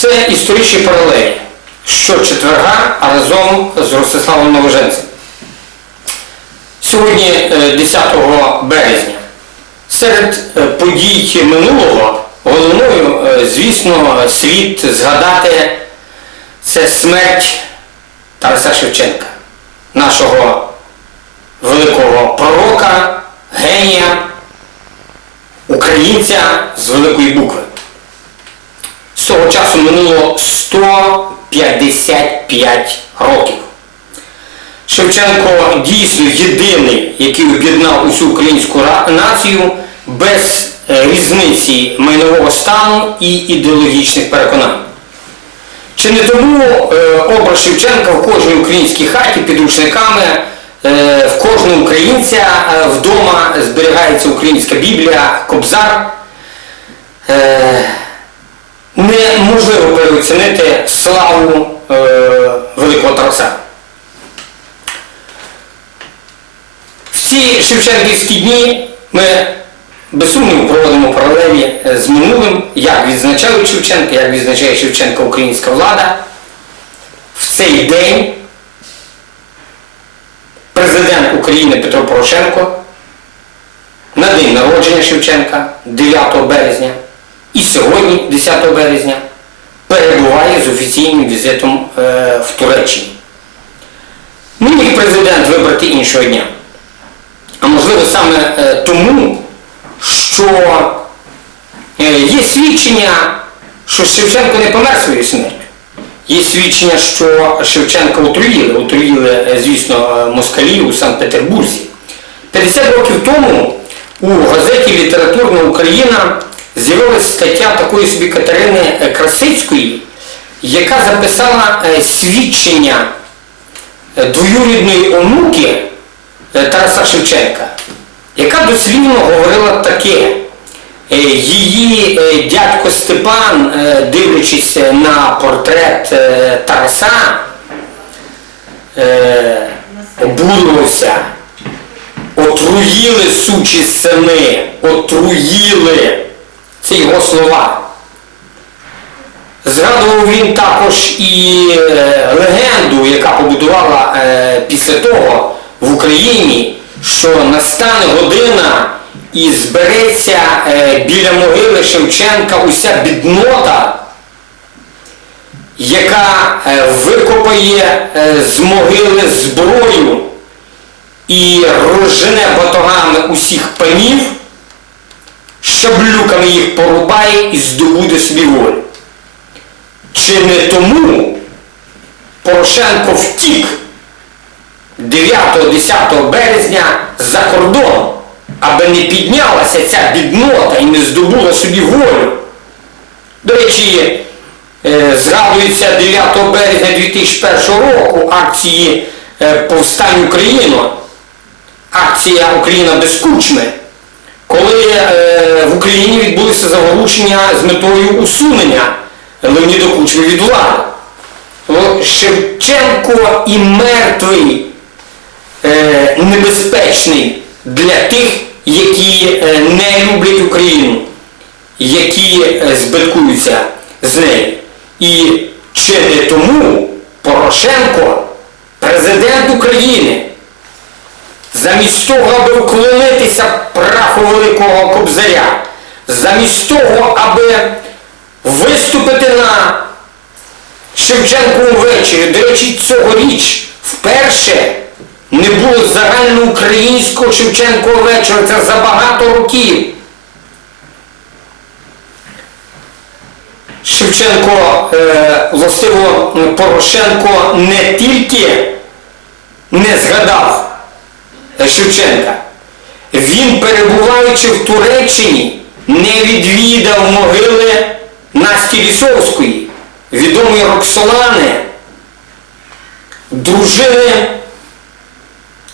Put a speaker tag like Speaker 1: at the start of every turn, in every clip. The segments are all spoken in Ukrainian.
Speaker 1: Це історичні паралелі щочетверга разом з Ростиславом Новоженцем. Сьогодні е, 10 березня. Серед е, подій минулого головною, е, звісно, слід згадати це смерть Тараса Шевченка, нашого великого пророка, генія, українця з великої букви. З того часу минуло 155 років. Шевченко дійсно єдиний, який об'єднав усю українську націю без е, різниці майнового стану і ідеологічних переконань. Чи не тому е, образ Шевченка в кожній українській хаті під ручниками, е, в кожного українця вдома зберігається українська Біблія, Кобзар. Неможливо переоцінити славу е, Великого Тараса. В ці Шевченківські дні ми без сумніву проводимо паралелі е, з минулим, як відзначають Шевченка, як відзначає Шевченка українська влада. В цей день президент України Петро Порошенко на день народження Шевченка 9 березня і сьогодні, 10 березня, перебуває з офіційним візитом е, в Туреччині. Не міг президент вибрати іншого дня. А можливо саме е, тому, що е, є свідчення, що Шевченко не помер своєю смертю. Є свідчення, що Шевченка отруїли, отруїли, звісно, москалі у Санкт-Петербурзі. 50 років тому у газеті Літературна Україна з'явилася стаття такої собі Катерини е, Красицької, яка записала е, свідчення е, двоюрідної онуки Тараса Шевченка, яка дослівно говорила таке. Її дядько Степан, дивлячись на портрет Тараса, обурювався. Отруїли сучі сини, отруїли. Це його слова. Згадував він також і е, легенду, яка побудувала е, після того в Україні, що настане година і збереться е, біля могили Шевченка уся біднота, яка викопає з могили зброю і розжене батогами усіх панів, щаблюками їх порубає і здобуде собі волю. Чи не тому Порошенко втік 9-10 березня за кордон, аби не піднялася ця біднота і не здобула собі волю? До речі, е, згадується 9 березня 2001 року акції е, Повстань Україну, акція Україна без кучми, коли е, в Україні відбулися заворушення з метою усунення Леоніда Кучми від влади. Шевченко і мертвий е, небезпечний для тих, які е, не люблять Україну, які збиткуються з нею. І чи не тому Порошенко, президент України, замість того, аби вклонитися праху Великого Кобзаря, замість того, аби виступити на Шевченковому вечорі, до речі, цьогоріч вперше не було загальноукраїнського Шевченкового вечора, це за багато років. Шевченко, е, властиво Порошенко не тільки не згадав Шевченка, він, перебуваючи в Туреччині, не відвідав могили Насті Лісовської, відомої Роксолани, дружини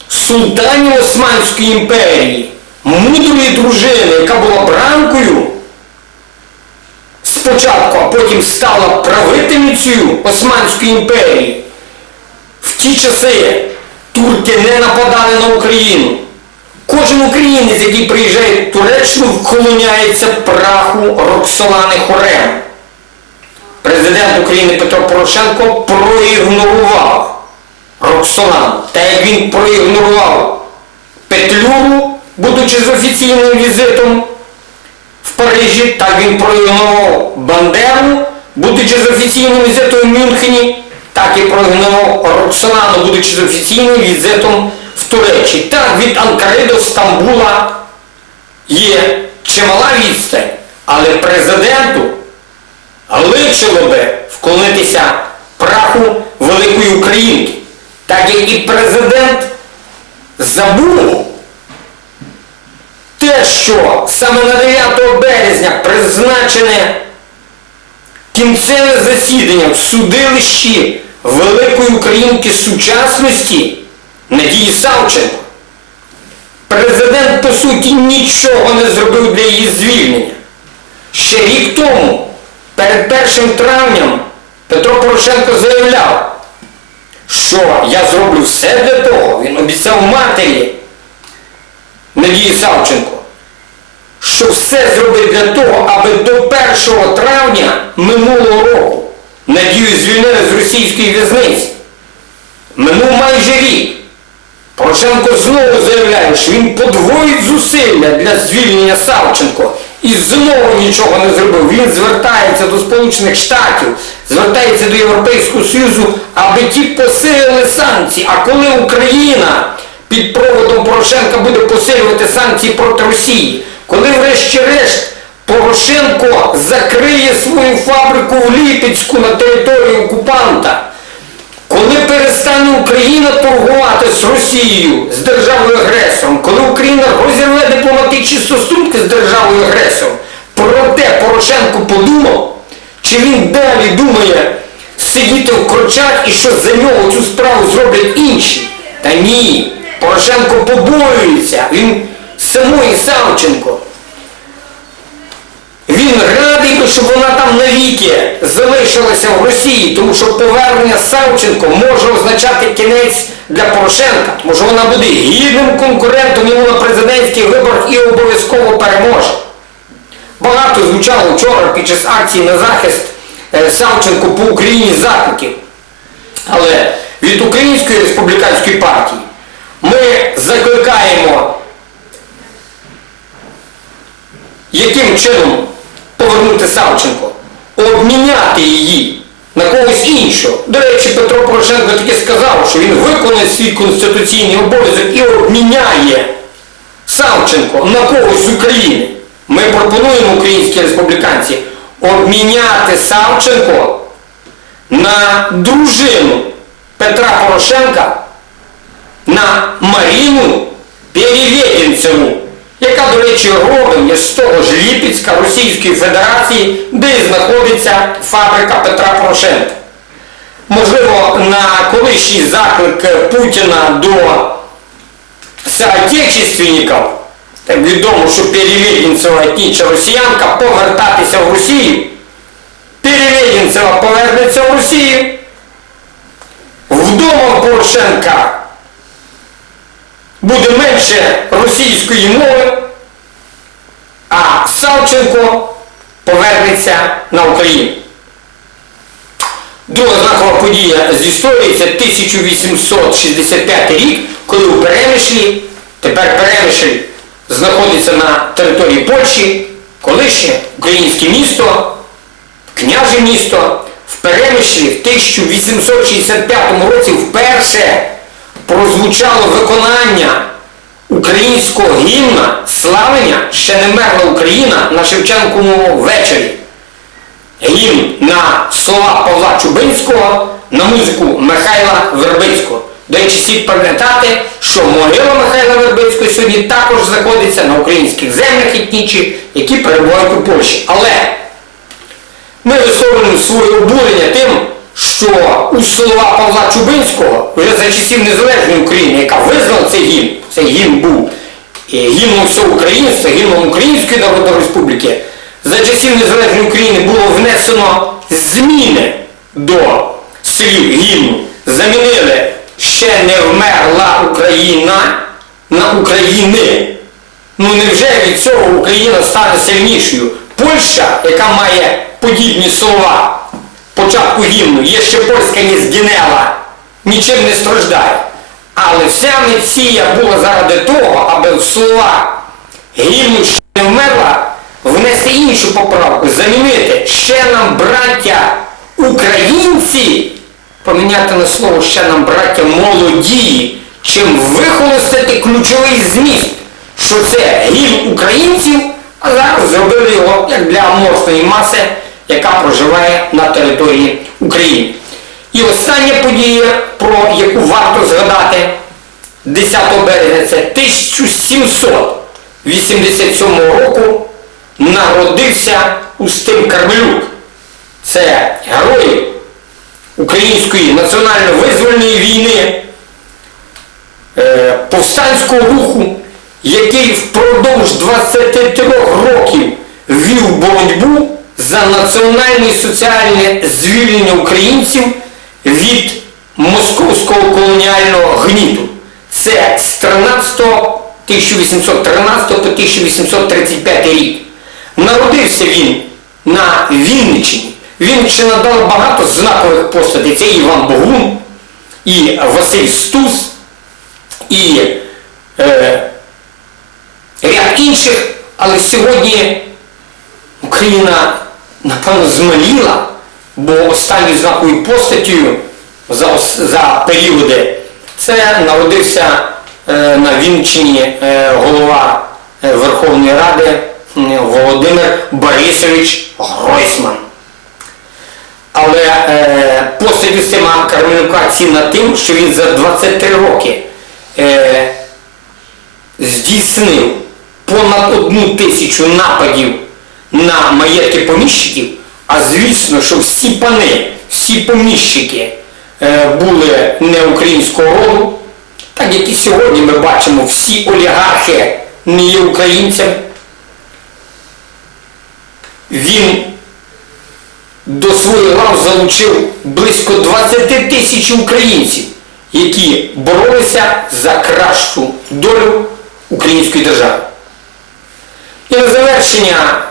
Speaker 1: султанів Османської імперії, мудрої дружини, яка була бранкою спочатку, а потім стала правительницею Османської імперії. В ті часи турки не нападали на Україну. Кожен українець, який приїжджає в Туреччину, вклоняється праху Роксолани Хорем. президент України Петро Порошенко проігнорував Роксолану, та як він проігнорував Петлюру, будучи з офіційним візитом в Парижі, так він проігнорував Бандеру, будучи з офіційним візитом в Мюнхені, так і проігнорував Роксолану, будучи з офіційним візитом в Туреччині. Так від Анкари до Стамбула є чимала відстань, але президенту личило би вклонитися праху великої Українки, так як і президент забув те, що саме на 9 березня призначене кінцеве засідання в судилищі Великої Українки сучасності Надії Савченко. Президент, по суті, нічого не зробив для її звільнення. Ще рік тому, перед 1 травням, Петро Порошенко заявляв, що я зроблю все для того, він обіцяв матері Надії Савченко, що все зробить для того, аби до 1 травня минулого року Надію звільнили з російської в'язниці. Минув майже рік. Порошенко знову заявляє, що він подвоїть зусилля для звільнення Савченко і знову нічого не зробив. Він звертається до Сполучених Штатів, звертається до Європейського Союзу, аби ті посилили санкції. А коли Україна під проводом Порошенка буде посилювати санкції проти Росії, коли врешті-решт Порошенко закриє свою фабрику в Ліпецьку на території окупанта, коли перестане Україна торгувати з Росією, з державою агресором, коли Україна розірве дипломатичні стосунки з державою агресором, проте Порошенко подумав, чи він далі думає сидіти в корчах і що за нього цю справу зроблять інші. Та ні, Порошенко побоюється, він самої Савченко. Він би, щоб вона там навіки залишилася в Росії, тому що повернення Савченко може означати кінець для Порошенка, тому що вона буде гідним конкурентом йому на президентських виборах і обов'язково переможе. Багато звучало вчора під час акції на захист е, Савченко по Україні закликів. Але від Української республіканської партії ми закликаємо яким чином повернути Савченко, обміняти її на когось іншого. До речі, Петро Порошенко таки сказав, що він виконає свій конституційний обов'язок і обміняє Савченко на когось з України. Ми пропонуємо українські республіканці обміняти Савченко на дружину Петра Порошенка на Маріну Перевєдінцеву, яка, до речі, родом з того ж Ліпецька Російської Федерації, де і знаходиться фабрика Петра Порошенка. Можливо, на колишній заклик Путіна до соотечественників, так відомо, що Перевєдінцева етнічна росіянка, повертатися в Росію. Перевєдінцева повернеться в Росію. Вдома Порошенка буде менше російської мови, а Савченко повернеться на Україну. Друга знакова подія з історії це 1865 рік, коли у Перемишлі, тепер Перемишль знаходиться на території Польщі, колишнє українське місто, княже місто, в Перемишлі в 1865 році вперше прозвучало виконання українського гімна славення ще не мерла Україна на Шевченковому вечорі. Гімн на слова Павла Чубинського, на музику Михайла Вербицького. До речі, слід пам'ятати, що могила Михайла Вербицького сьогодні також знаходиться на українських землях етнічих, які перебувають у Польщі. Але ми висловлюємо своє обурення тим, що у слова Павла Чубинського вже за часів Незалежної України, яка визнала цей гімн, цей гімн був гімном всього українства, гімном Української Народної Республіки, за часів Незалежної України було внесено зміни до слів гімну. Замінили ще не вмерла Україна на України. Ну невже від цього Україна стане сильнішою? Польща, яка має подібні слова, початку гімну, є ще польська не згинела, нічим не страждає. Але вся Месія була заради того, аби в слова гімну ще не вмерла, внести іншу поправку, замінити ще нам, браття українці, поміняти на слово ще нам, браття молоді, чим вихолостити ключовий зміст, що це гімн українців, а зараз зробили його як для аморфної маси, яка проживає на території України. І остання подія, про яку варто згадати 10 березня, це 1787 року народився Устим Кармелюк. Це герой Української національно-визвольної війни, е, повстанського руху, який впродовж 23 років вів боротьбу за національне і соціальне звільнення українців від московського колоніального гніту. Це з 13 1813 по 1835 рік. Народився він на Вінниччині. Вінниччина дала багато знакових постатей. Це Іван Богун, і Василь Стус, і е, ряд інших, але сьогодні Україна, напевно, змаліла, бо останньою знаковою постаттю за, за періоди це народився е, на Вінчині е, голова е, Верховної Ради м, Володимир Борисович Гройсман. Але е, постать Устима Кармелюка цінна тим, що він за 23 роки е, здійснив понад одну тисячу нападів на маєтки поміщиків, а звісно, що всі пани, всі поміщики е, були не українського роду, так як і сьогодні ми бачимо, всі олігархи не є українцями. Він до своїх лав залучив близько 20 тисяч українців, які боролися за кращу долю української держави. І на завершення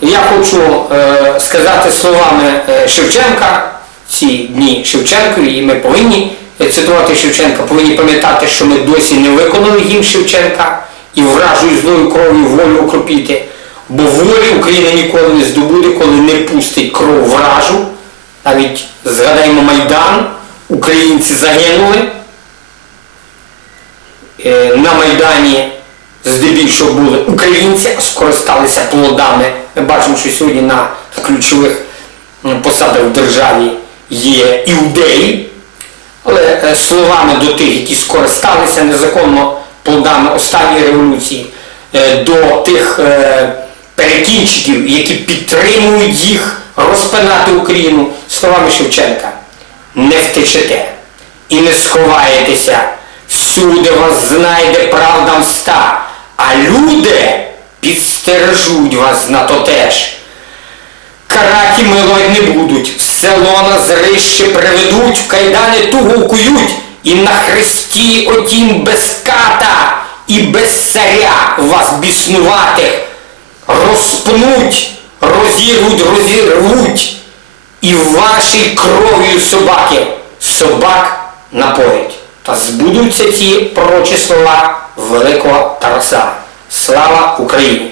Speaker 1: я хочу е, сказати словами е, Шевченка, ці дні Шевченкові, і ми повинні цитувати Шевченка, повинні пам'ятати, що ми досі не виконали гімн Шевченка і вражою злою кров'ю волю окропіти, бо волі Україна ніколи не здобуде, коли не пустить кров вражу. Навіть згадаємо Майдан, українці загинули. Е, на Майдані здебільшого були українці, скористалися плодами. Ми бачимо, що сьогодні на ключових посадах в державі є іудеї, але е, словами до тих, які скористалися незаконно плодами останньої революції, е, до тих е, перекінчиків, які підтримують їх розпинати Україну, словами Шевченка, не втечете і не сховаєтеся. Всюди вас знайде правда мста, а люди підстережуть вас на то теж. Караті миловать не будуть, село на зрище приведуть, в кайдани туго укують, і на хресті отім без ката і без царя вас біснуватих розпнуть, розірвуть, розірвуть, і вашій кров'ю собаки собак напоять. Та збудуться ті пророчі слова великого Тараса. Слава Україні!